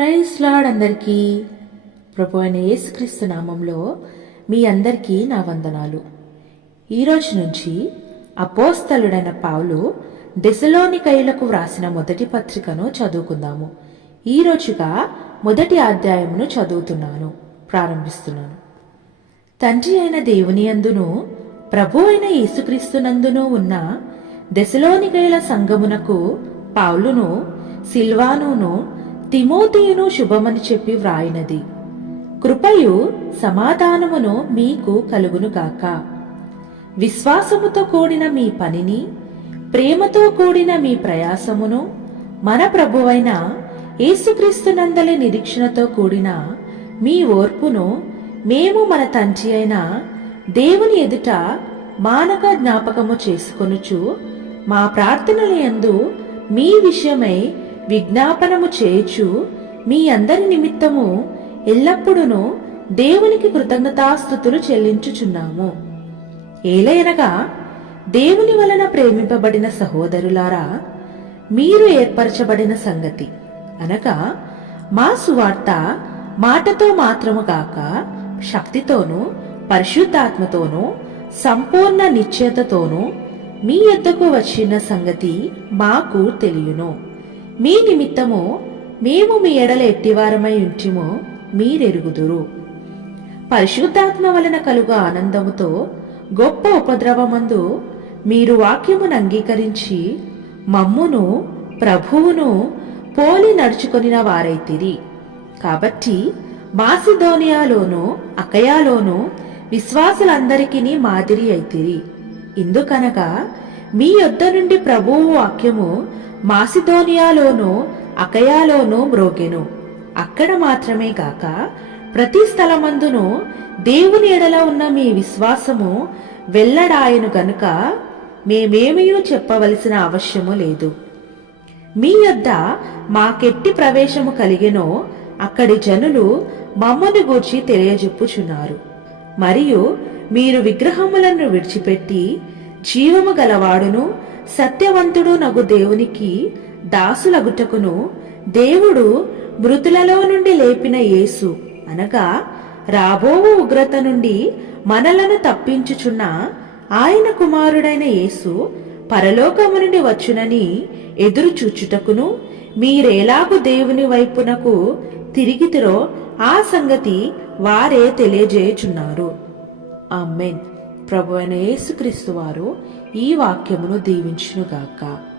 Praise lord అందరికీ. ప్రభు అయిన యేసుక్రీస్తు నామంలో మీ అందరికీ నా వందనాలు. ఈరోజు నుంచి అపోస్తలుడైన పౌలు దెసలోనికయులకు వ్రాసిన మొదటి పత్రికను చదువుకుందాము. ఈరోజుగా మొదటి అధ్యాయమును చదువుతున్నాను, ప్రారంభిస్తున్నాను. తండ్రి అయిన దేవుని యందును ప్రభు అయిన యేసుక్రీస్తునందును ఉన్న దెసలోనికయుల సంఘమునకు పౌలును, సిల్వానును, తిమోతియును శుభమని చెప్పి వ్రాయినది. కృపయు సమాధానమును మీకు కలుగునుగాక. విశ్వాసముతో కూడిన మీ పనిని, ప్రేమతో కూడిన మీ ప్రయాసమును, మన ప్రభువైన యేసుక్రీస్తునందలి నిరీక్షణతో కూడిన మీ ఓర్పును మేము మన తండ్రి అయిన దేవుని ఎదుట మానక జ్ఞాపకము చేసుకొనుచు మా ప్రార్థనల యందు మీ విషయమై విజ్ఞాపనము చేయుచు మీ అందరి నిమిత్తము ఎల్లప్పుడూ దేవునికి కృతజ్ఞతాస్తుతులు చెల్లించుచున్నాము. ఏలయనగా దేవుని వలన ప్రేమింపబడిన సహోదరులారా, మీరు ఏర్పరచబడిన సంగతి అనగా మా సువార్త మాటతో మాత్రము గాక శక్తితోనూ పరిశుద్ధాత్మతోనూ సంపూర్ణ నిశ్చయతతోనూ మీ యొద్దకు వచ్చిన సంగతి మాకు తెలియను. మీ నిమిత్తము మేము మీ ఎడల ఎట్టివారమై ఉంటిమో మీరెరుగుదురు. పరిశుద్ధాత్మ వలన కలుగు ఆనందముతో గొప్ప ఉపద్రవమందు మీరు వాక్యమును అంగీకరించి మమ్మును ప్రభువును పోలి నడుచుకొనిన వారైతిరి. కాబట్టి మాసిదోనియాలోను అకయాలోను విశ్వాసులందరికీ మాదిరి అయితిరి. ఇందుకనగా మీ యొద్ద నుండి ప్రభువు వాక్యము మాసిదోనియాలోను అకయాలోను మ్రోగెను. అక్కడ మాత్రమే కాక ప్రతి స్థలమందును దేవుని ఎడల ఉన్న మీ విశ్వాసము వెల్లడాయను గనుక మేమేమీ చెప్పవలసిన అవశ్యము లేదు. మీ యొద్ద మాకెట్టి ప్రవేశము కలిగెనో అక్కడి జనులు మమ్మను గూర్చి తెలియజెప్పుచున్నారు. మరియు మీరు విగ్రహములను విడిచిపెట్టి జీవము గలవాడును సత్యవంతుడు నగు దేవునికి దాసులగుటకును దేవుడు మృతులలో నుండి లేపిన యేసు అనగా రాబోవు ఉగ్రత నుండి మనలను తప్పించుచున్న ఆయన కుమారుడైన యేసు పరలోకము నుండి వచ్చునని ఎదురు చూచుటకును మీరేలాగు దేవుని వైపునకు తిరిగితిరో ఆ సంగతి వారే తెలియజేయుచున్నారు. ఆమేన్. ప్రభువైన యేసుక్రీస్తు వారు ఈ వాక్యమును దీవించునుగాక.